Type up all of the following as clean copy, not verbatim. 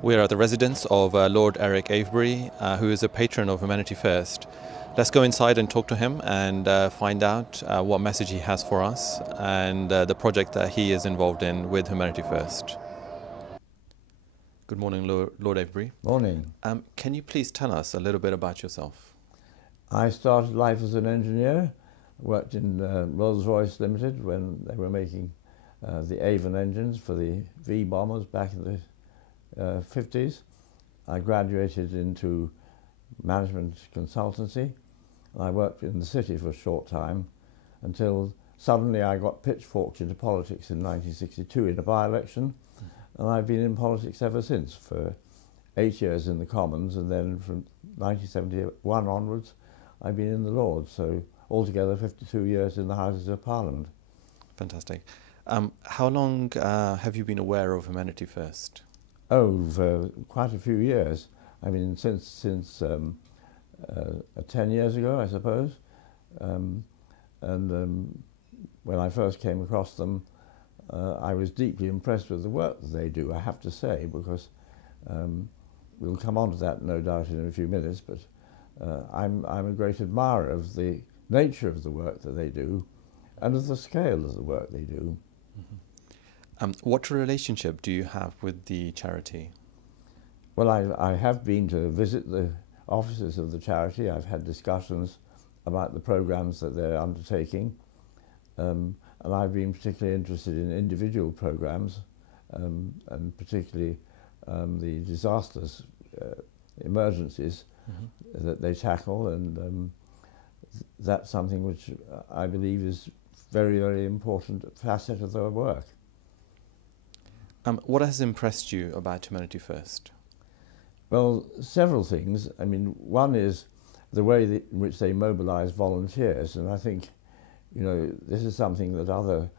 We are at the residence of Lord Avebury, who is a patron of Humanity First. Let's go inside and talk to him and find out what message he has for us and the project that he is involved in with Humanity First. Good morning, Lord Avebury. Morning. Can you please tell us a little bit about yourself? I started life as an engineer, worked in Rolls-Royce Limited when they were making the Avon engines for the V bombers back in the 50s. I graduated into management consultancy and I worked in the city for a short time until suddenly I got pitchforked into politics in 1962 in a by-election, and I've been in politics ever since for 8 years in the Commons, and then from 1971 onwards I've been in the Lords, so altogether 52 years in the Houses of Parliament. Fantastic. How long have you been aware of Humanity First? Oh, for quite a few years. I mean, since 10 years ago, I suppose. When I first came across them, I was deeply impressed with the work that they do, I have to say, because we'll come on to that, no doubt, in a few minutes, but I'm a great admirer of the nature of the work that they do and of the scale of the work they do. Mm-hmm. What relationship do you have with the charity? Well, I have been to visit the offices of the charity. I've had discussions about the programs that they're undertaking, and I've been particularly interested in individual programs, and particularly the disasters, emergencies that they tackle, and that's something which I believe is very, very important facet of their work. What has impressed you about Humanity First? Well, several things. I mean, one is the way in which they mobilise volunteers, and I think, you know, this is something that other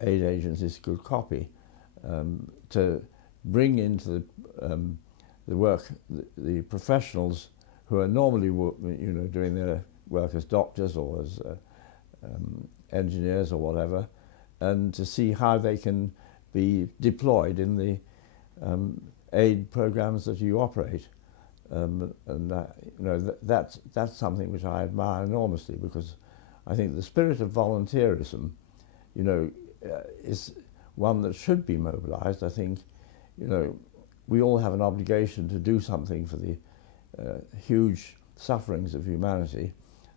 aid agencies could copy, to bring into the work the professionals who are normally, you know, doing their work as doctors or as engineers or whatever, and to see how they can be deployed in the aid programs that you operate. You know, that's something which I admire enormously, because I think the spirit of volunteerism, you know, is one that should be mobilised. I think, you know, we all have an obligation to do something for the huge sufferings of humanity,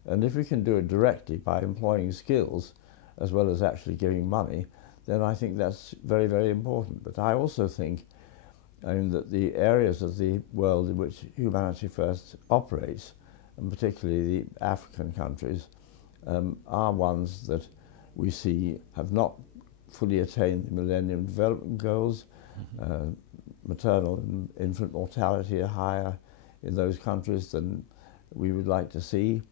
and if we can do it directly by employing skills as well as actually giving money, then I think that's very, very important. But I also think that the areas of the world in which Humanity First operates, and particularly the African countries, are ones that we see have not fully attained the Millennium Development Goals. Maternal and infant mortality are higher in those countries than we would like to see.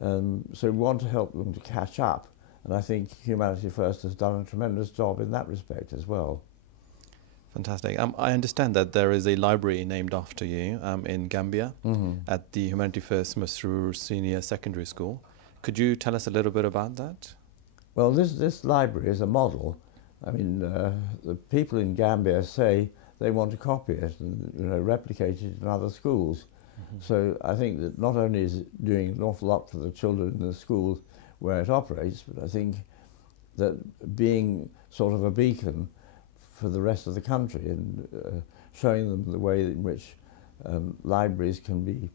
So we want to help them to catch up. And I think Humanity First has done a tremendous job in that respect as well. Fantastic. I understand that there is a library named after you in Gambia at the Humanity First Masroor Senior Secondary School. Could you tell us a little bit about that? Well, this library is a model. I mean, the people in Gambia say they want to copy it and, you know, replicate it in other schools. So I think that not only is it doing an awful lot for the children in the school where it operates, but I think that being sort of a beacon for the rest of the country and showing them the way in which libraries can be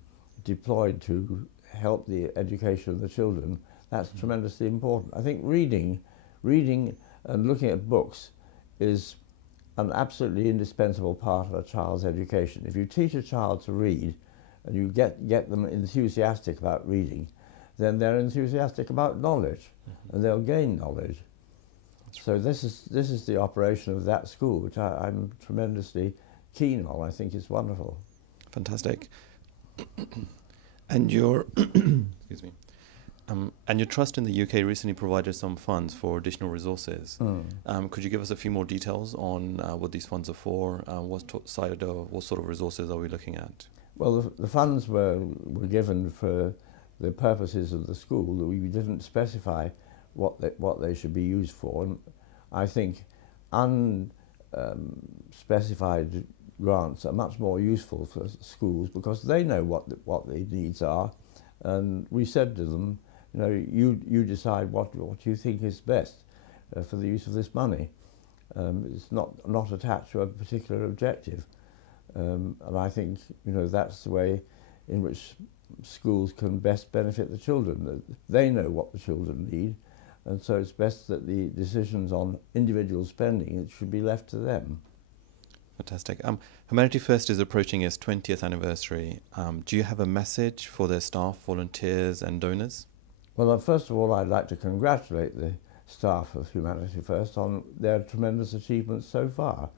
deployed to help the education of the children, that's tremendously important. I think reading and looking at books is an absolutely indispensable part of a child's education. If you teach a child to read and you get them enthusiastic about reading, then they're enthusiastic about knowledge, and they'll gain knowledge. So this is the operation of that school, which I'm tremendously keen on. I think it's wonderful. Fantastic. And your excuse me. And your trust in the UK recently provided some funds for additional resources. Could you give us a few more details on what these funds are for? What sort of resources are we looking at? Well, the funds were given for the purposes of the school. We didn't specify what they should be used for. And I think specified grants are much more useful for schools because they know what the needs are, and we said to them, you know, you decide what you think is best for the use of this money. It's not attached to a particular objective, and I think, you know, that's the way in which schools can best benefit the children. That they know what the children need, and so it's best that the decisions on individual spending, it should be left to them. Fantastic. Humanity First is approaching its 20th anniversary. Do you have a message for their staff, volunteers and donors? Well, first of all, I'd like to congratulate the staff of Humanity First on their tremendous achievements so far.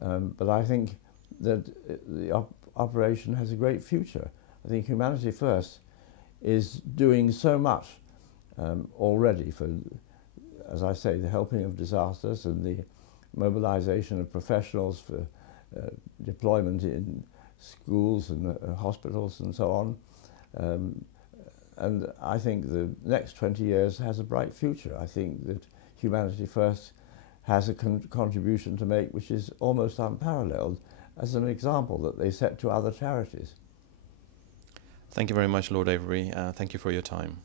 But I think that the operation has a great future. I think Humanity First is doing so much already for, as I say, the helping of disasters and the mobilization of professionals for deployment in schools and hospitals and so on. And I think the next 20 years has a bright future. I think that Humanity First has a contribution to make which is almost unparalleled as an example that they set to other charities. Thank you very much, Lord Avebury. Thank you for your time.